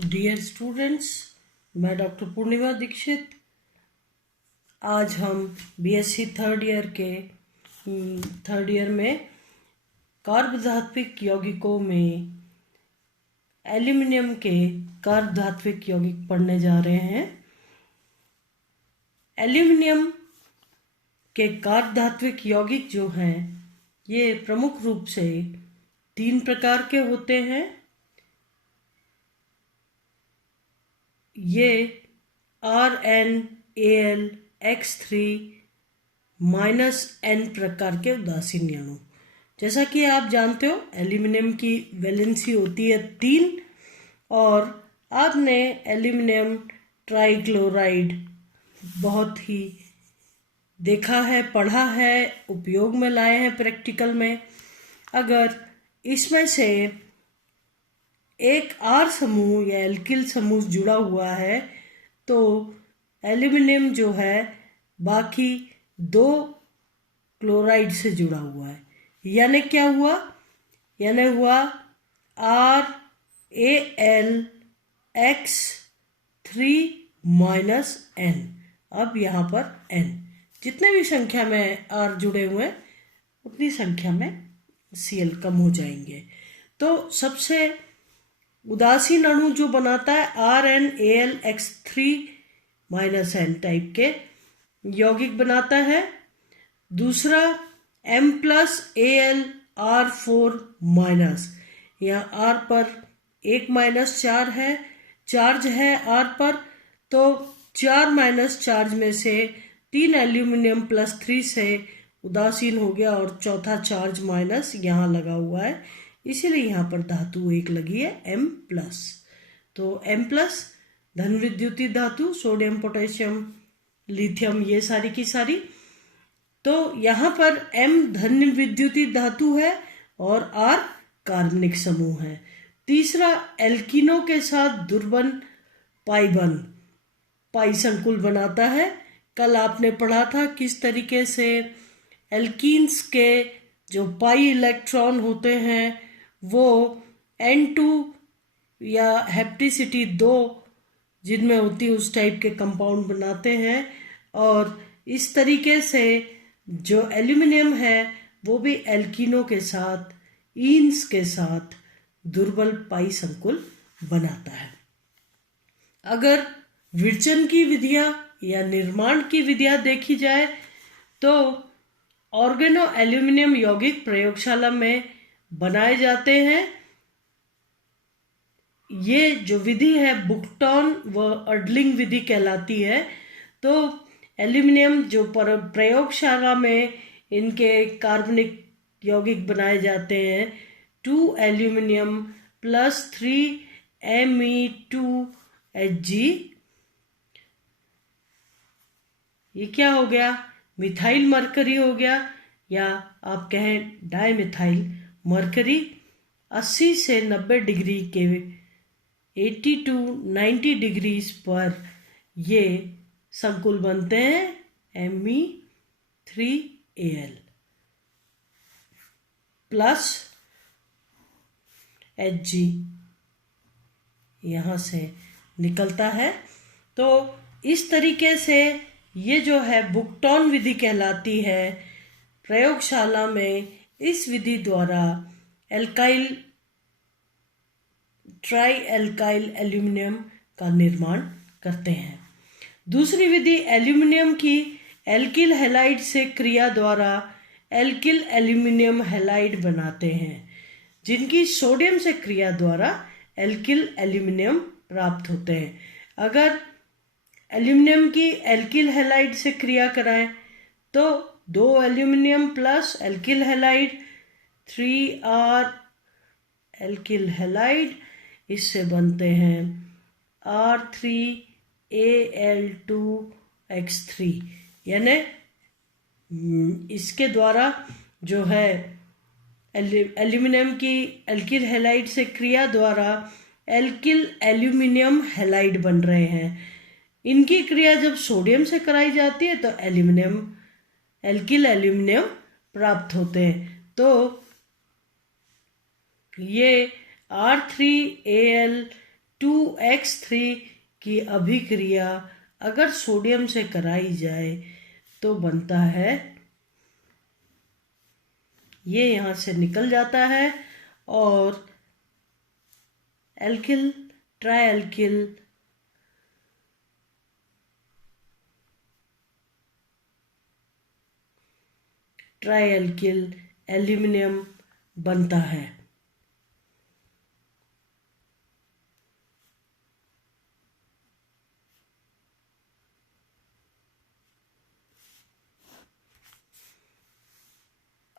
Dear students, मैं doctor पूर्णिमा दीक्षित। आज हम बीएससी थर्ड ईयर में कार्बधात्विक यौगिकों में एल्यूमिनियम के कार्बधात्विक यौगिक पढ़ने जा रहे हैं। एल्यूमिनियम के कार्बधात्विक यौगिक जो हैं ये प्रमुख रूप से 3 प्रकार के होते हैं। ये RnAlX3-N प्रकार के उदासीन अणु। जैसा कि आप जानते हो, एल्यूमिनियम की वैलेंसी होती है 3 और आपने एल्यूमिनियम ट्राइक्लोराइड बहुत ही देखा है, पढ़ा है, उपयोग में लाए हैं प्रैक्टिकल में। अगर इसमें से एक R समूह या एल्किल समूह जुड़ा हुआ है तो एल्यूमिनियम जो है बाकी 2 क्लोराइड से जुड़ा हुआ है। यानी क्या हुआ? यानी हुआ RAlX3-N। अब यहाँ पर N, जितने भी संख्या में R जुड़े हुए हैं उतनी संख्या में Cl कम हो जाएंगे। तो सबसे उदासीन अणु जो बनाता है RnAlX3-N टाइप के यौगिक बनाता है। दूसरा M+Al यहाँ R पर 1 चार है, चार्ज है R पर, तो 4 माइनस चार्ज में से 3 एल्यूमिनियम +3 से उदासीन हो गया और चौथा चार्ज माइनस यहाँ लगा हुआ है, इसीलिए यहाँ पर धातु 1 लगी है M+। तो M+ धन विद्युतीय धातु, सोडियम, पोटेशियम, लिथियम, ये सारी की सारी। तो यहाँ पर M धन विद्युतीय धातु है और R कार्बनिक समूह है। तीसरा, एल्कीनों के साथ दुर्बल पाई संकुल बनाता है। कल आपने पढ़ा था किस तरीके से एल्कीन्स के जो पाई इलेक्ट्रॉन होते हैं वो N2 या हेप्टिसिटी 2 जिनमें होती है उस टाइप के कंपाउंड बनाते हैं। और इस तरीके से जो एल्यूमिनियम है वो भी एल्कीनों के साथ, ईन्स के साथ दुर्बल पाई संकुल बनाता है। अगर विरचन की विधियां या निर्माण की विधियां देखी जाए तो ऑर्गेनो एल्यूमिनियम यौगिक प्रयोगशाला में बनाए जाते हैं। ये जो विधि है बुकटॉन व अर्डलिंग विधि कहलाती है। तो एल्यूमिनियम जो प्रयोगशाला में इनके कार्बनिक यौगिक बनाए जाते हैं 2 एल्यूमिनियम +3 Me2Hg, ये क्या हो गया? मिथाइल मरकरी हो गया, या आप कहें डाइमिथाइल मरकरी। 80 से 90 डिग्री के 80 to 90 डिग्रीज पर ये संकुल बनते हैं Me3Al +Hg यहाँ से निकलता है। तो इस तरीके से ये जो है बुकटॉन विधि कहलाती है। प्रयोगशाला में इस विधि द्वारा ट्राई एल्काइल एल्यूमिनियम का निर्माण करते हैं। दूसरी विधि एल्यूमिनियम की एल्किल हैलाइड से क्रिया द्वारा एल्किल एल्यूमिनियम हैलाइड बनाते हैं, जिनकी सोडियम से क्रिया द्वारा एल्किल एल्यूमिनियम प्राप्त होते हैं। अगर एल्यूमिनियम की एल्किल हैलाइड से क्रिया कराएं तो 2 aluminium plus alkyl halide 3R alkyl halide, इससे बनते हैं R3Al2X3। यानी इसके द्वारा जो है एल्यूमिनियम की एल्किल हैलाइड से क्रिया द्वारा एल्किल एल्यूमिनियम हैलाइड बन रहे हैं। इनकी क्रिया जब सोडियम से कराई जाती है तो एल्किल एल्यूमिनियम प्राप्त होते हैं। तो ये R3Al 2x3 की अभिक्रिया अगर सोडियम से कराई जाए तो बनता है, ये यहाँ से निकल जाता है और एल्किल ट्राइएल्किल एल्यूमिनियम बनता है।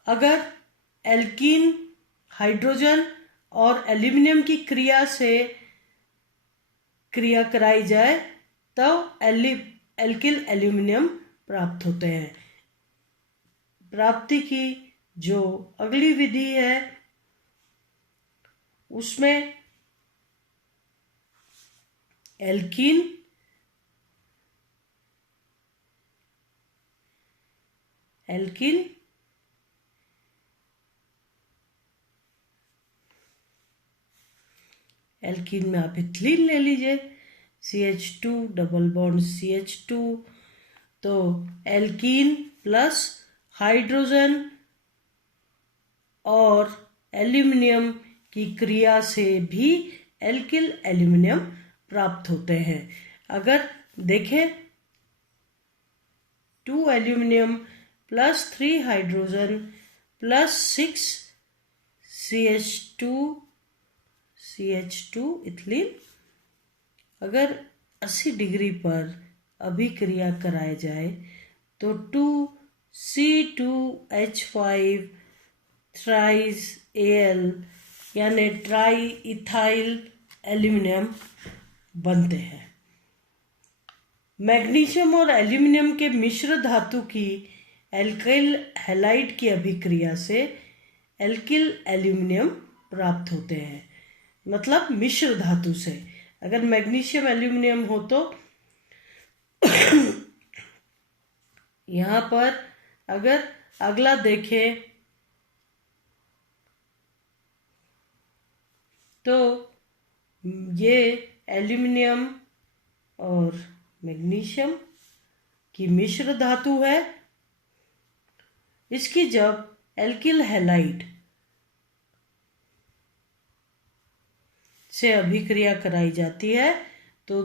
अगर एल्कीन हाइड्रोजन और एल्यूमिनियम की क्रिया कराई जाए तो एल्किल एल्यूमिनियम प्राप्त होते हैं। प्राप्ति की जो अगली विधि है उसमें एल्कीन में आप इथिलीन ले लीजिए, CH2 डबल बॉन्ड CH2, तो एल्कीन प्लस हाइड्रोजन और एल्यूमिनियम की क्रिया से भी एल्किल एल्यूमिनियम प्राप्त होते हैं। अगर देखें 2 aluminium plus 3 hydrogen plus 6 CH2 ethylene, अगर 80 डिग्री पर अभिक्रिया कराया जाए तो 2C2H5 थ्राइस Al यानी ट्राई इथाइल एल्यूमिनियम बनते हैं। मैग्नीशियम और एल्यूमिनियम के मिश्र धातु की एल्काइल हैलाइड की अभिक्रिया से एल्किल एल्यूमिनियम प्राप्त होते हैं। मतलब मिश्र धातु से, अगर मैग्नीशियम एल्यूमिनियम हो तो यहाँ पर अगर अगला देखें तो ये एल्यूमिनियम और मैग्नीशियम की मिश्र धातु है। इसकी जब एल्किल हैलाइड से अभिक्रिया कराई जाती है तो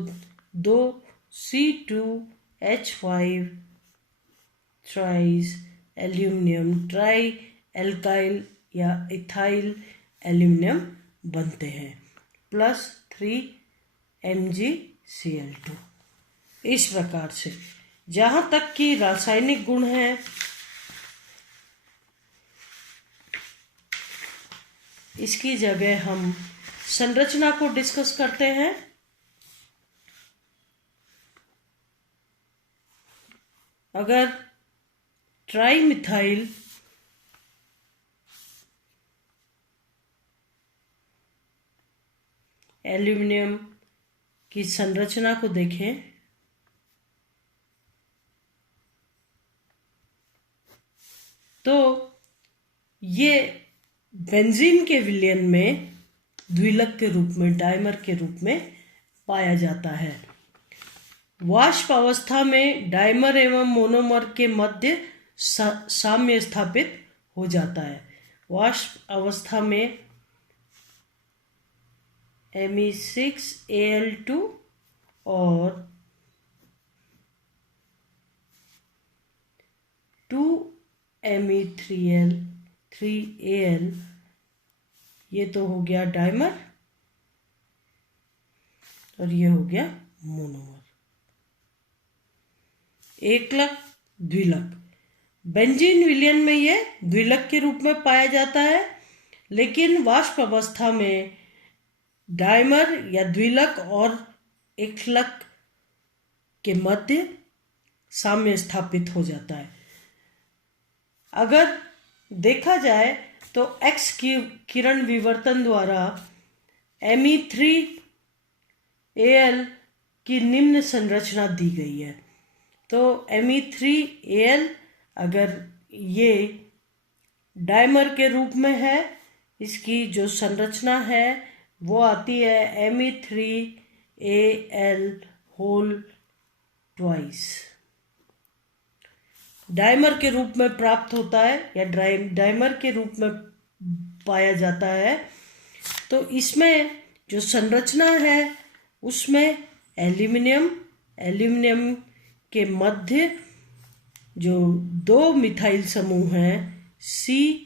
2C2H5 thrice aluminium try alkyl या इथाइल एल्यूमिनियम बनते हैं प्लस 3 MgCl2। इस प्रकार से जहाँ तक कि रासायनिक गुण है, इसकी जगह हम संरचना को डिस्कस करते हैं। अगर ट्राइमिथाइल एल्यूमिनियम की संरचना को देखें तो ये बेंजीन के विलयन में द्विलक के रूप में, डाइमर के रूप में पाया जाता है। वाष्प अवस्था में डाइमर एवं मोनोमर के मध्य साम्य स्थापित हो जाता है। वाष्प अवस्था में Me6Al2 और 2Me3Al ये तो हो गया डाइमर और ये हो गया मोनोमर। एकलक द्विलक, बेंजीन विलयन में ये द्विलक के रूप में पाया जाता है, लेकिन वाष्प अवस्था में डाइमर या द्विलक और एकलक के मध्य साम्य स्थापित हो जाता है। अगर देखा जाए तो एक्स किरण विवर्तन द्वारा Me3Al की निम्न संरचना दी गई है। तो Me3Al अगर ये डाइमर के रूप में है, इसकी जो संरचना है वो आती है Me3Al होल ट्वाइस। डाइमर के रूप में प्राप्त होता है या डाइमर के रूप में पाया जाता है। तो इसमें जो संरचना है उसमें एल्यूमिनियम के मध्य जो दो मिथाइल समूह हैं C1,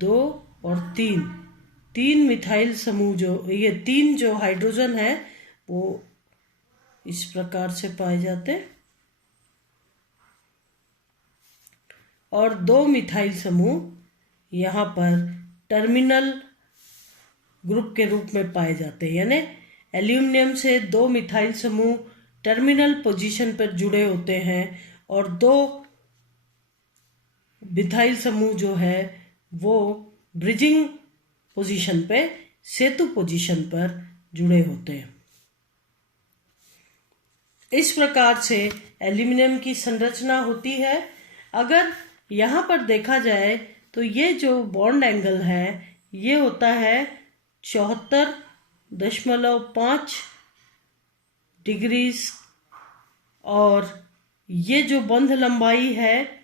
2 और 3 मिथाइल समूह, ये 3 जो हाइड्रोजन है वो इस प्रकार से पाए जाते हैं, और 2 मिथाइल समूह यहाँ पर टर्मिनल ग्रुप के रूप में पाए जाते हैं। यानी एल्यूमिनियम से 2 मिथाइल समूह टर्मिनल पोजीशन पर जुड़े होते हैं और 2 मिथाइल समूह जो है वो ब्रिजिंग पोजीशन पे, सेतु पोजीशन पर जुड़े होते हैं। इस प्रकार से एल्यूमिनियम की संरचना होती है। अगर यहाँ पर देखा जाए तो ये जो बॉन्ड एंगल है ये होता है 74.5 डिग्रीज, और ये जो बंध लंबाई है,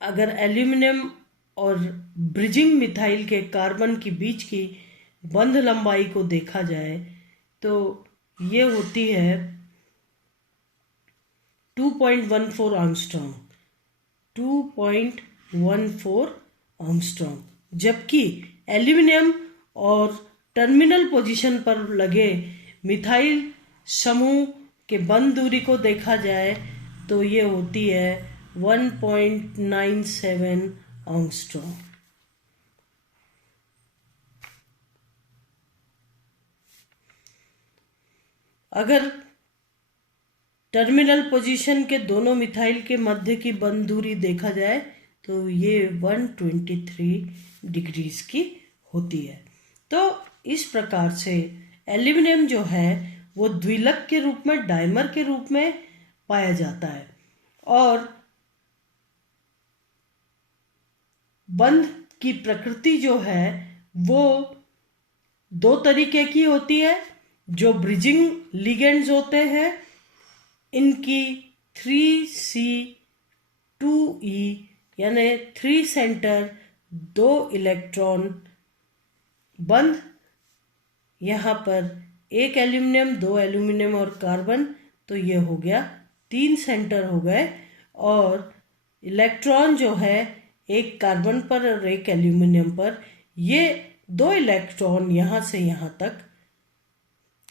अगर एल्यूमिनियम और ब्रिजिंग मिथाइल के कार्बन के बीच की बंध लंबाई को देखा जाए तो ये होती है 2.14 आर्मस्ट्रॉन्ग, 2.14 आर्मस्ट्रॉन्ग, जबकि एल्यूमिनियम और टर्मिनल पोजीशन पर लगे मिथाइल समूह के बंध दूरी को देखा जाए तो ये होती है 1.97 आर्मस्ट्रॉन्ग। अगर टर्मिनल पोजीशन के दोनों मिथाइल के मध्य की बंध दूरी देखा जाए तो ये 123 डिग्रीज की होती है। तो इस प्रकार से एल्यूमिनियम जो है वो द्विलक के रूप में, डाइमर के रूप में पाया जाता है, और बंध की प्रकृति जो है वो 2 तरीके की होती है। जो ब्रिजिंग लिगेंड्स होते हैं इनकी 3C2E यानी 3 सेंटर 2 इलेक्ट्रॉन बंध, यहाँ पर 1 एल्यूमिनियम, 2 एल्यूमिनियम और कार्बन, तो ये हो गया 3 सेंटर हो गए, और इलेक्ट्रॉन जो है 1 कार्बन पर और 1 एल्यूमिनियम पर, ये 2 इलेक्ट्रॉन यहाँ से यहाँ तक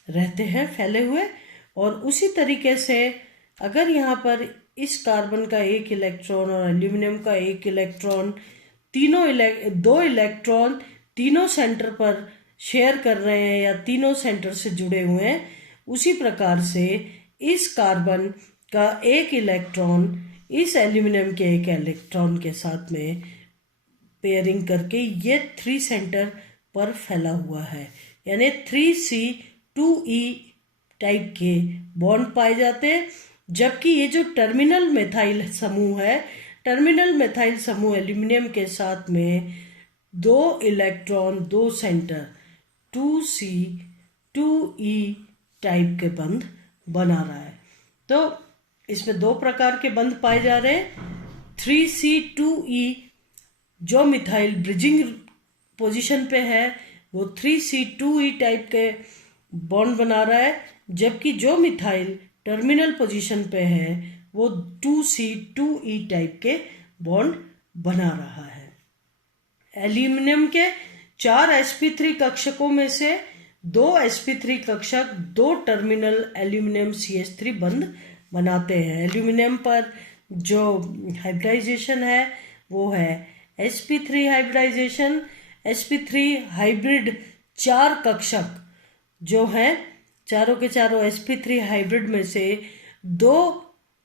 रहते हैं फैले हुए। और उसी तरीके से अगर यहाँ पर इस कार्बन का 1 इलेक्ट्रॉन और एल्यूमिनियम का 1 इलेक्ट्रॉन, 2 इलेक्ट्रॉन तीनों सेंटर पर शेयर कर रहे हैं या तीनों सेंटर से जुड़े हुए हैं, उसी प्रकार से इस कार्बन का 1 इलेक्ट्रॉन इस एल्यूमिनियम के 1 इलेक्ट्रॉन के साथ में पेयरिंग करके ये 3 सेंटर पर फैला हुआ है, यानी 3C2E टाइप के बॉन्ड पाए जाते हैं। जबकि ये जो टर्मिनल मेथाइल समूह है, टर्मिनल मेथाइल समूह एल्यूमिनियम के साथ में 2 इलेक्ट्रॉन 2 सेंटर 2C2E टाइप के बंध बना रहा है। तो इसमें 2 प्रकार के बंध पाए जा रहे हैं। 3C2E जो मिथाइल ब्रिजिंग पोजीशन पे है वो 3C2E टाइप के बॉन्ड बना रहा है, जबकि जो मिथाइल टर्मिनल पोजीशन पे है वो 2C2E टाइप के बॉन्ड बना रहा है। एल्यूमिनियम के 4 sp3 कक्षकों में से 2 sp3 कक्षक 2 टर्मिनल एल्यूमिनियम CH3 बंध बनाते हैं। एल्यूमिनियम पर जो हाइब्रिडाइजेशन है वो है sp3 हाइब्रिडाइजेशन। sp3 हाइब्रिड 4 कक्षक जो हैं, चारों के चारों sp3 हाइब्रिड में से 2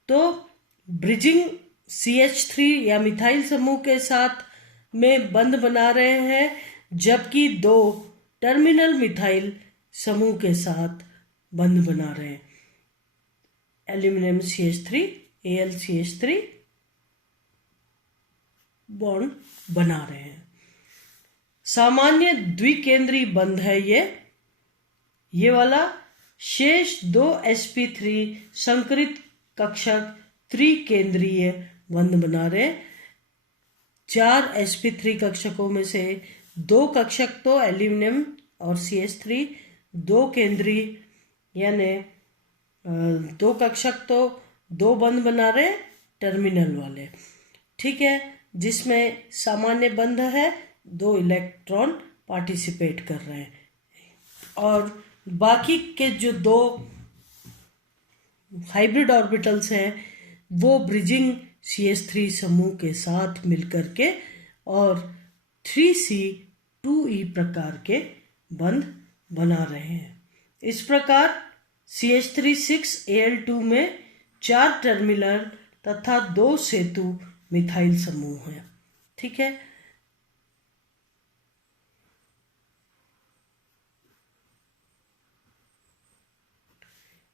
तो ब्रिजिंग CH3 या मिथाइल समूह के साथ में बंध बना रहे हैं, जबकि 2 टर्मिनल मिथाइल समूह के साथ बंध बना रहे हैं। एल्यूमिनियम CH3 AlCH3 बॉन्ड बना रहे हैं। सामान्य द्विकेंद्रीय बंध है ये वाला। शेष 2 sp3 संकरित कक्षक त्रिकेंद्रीय बंध बना रहे हैं। 4 sp3 कक्षकों में से 2 कक्षक तो एल्यूमिनियम और CH3, 2 केंद्रीय यानी 2 कक्षक तो 2 बंध बना रहे टर्मिनल वाले, ठीक है, जिसमें सामान्य बंध है, 2 इलेक्ट्रॉन पार्टिसिपेट कर रहे हैं, और बाकी के जो 2 हाइब्रिड ऑर्बिटल्स हैं वो ब्रिजिंग CH3 समूह के साथ मिलकर के और 3C2E प्रकार के बंध बना रहे हैं। इस प्रकार CH3 6Al2 में 4 टर्मिनल तथा 2 सेतु मिथाइल समूह हैं, ठीक है।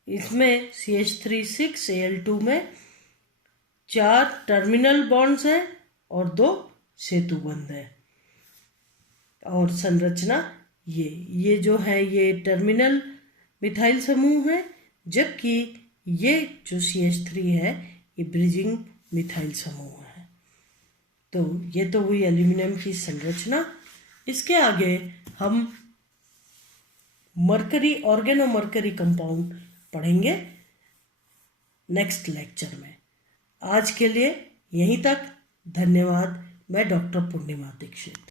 इसमें CH3 6Al2 में 4 टर्मिनल बॉन्ड्स हैं और 2 सेतु बंध हैं। और संरचना ये जो है ये टर्मिनल मिथाइल समूह है, जबकि ये जो CH3 है ये ब्रिजिंग मिथाइल समूह है। तो ये तो हुई एल्यूमिनियम की संरचना। इसके आगे हम मरकरी, ऑर्गेनोमरकरी कंपाउंड पढ़ेंगे नेक्स्ट लेक्चर में। आज के लिए यहीं तक। धन्यवाद। मैं डॉक्टर पूर्णिमा दीक्षित।